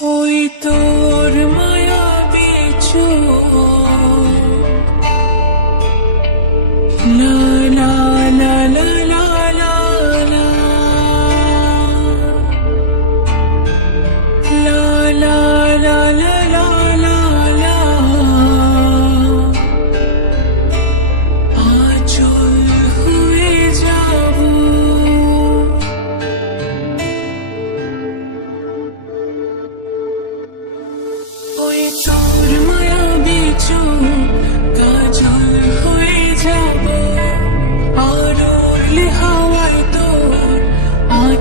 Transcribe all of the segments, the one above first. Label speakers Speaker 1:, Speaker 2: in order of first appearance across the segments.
Speaker 1: ওই তোর মায়া বিচু না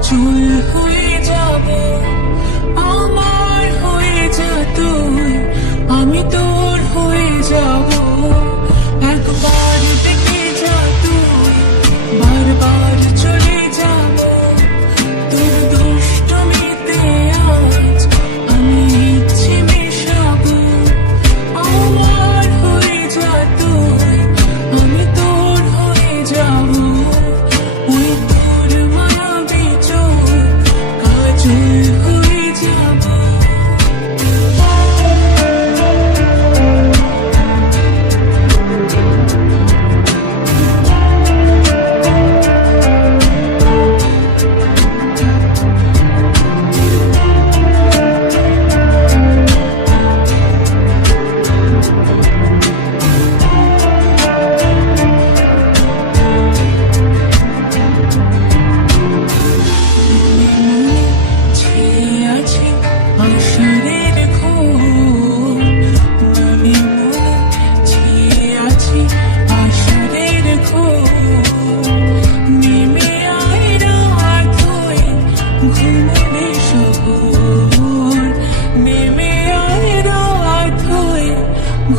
Speaker 1: to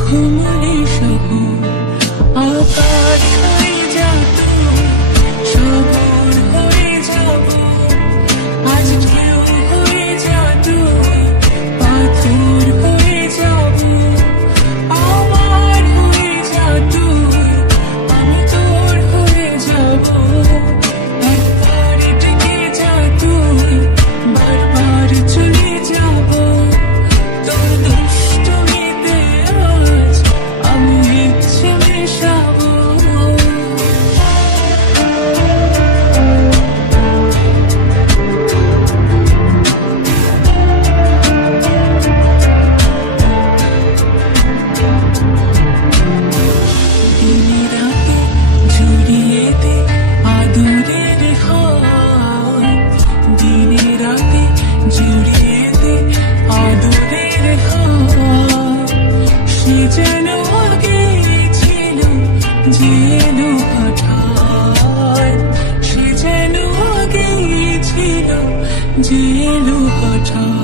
Speaker 1: ঘুমলে যেন হঠাৎ সে যেন আগেই ছিল যে এলো হঠাৎ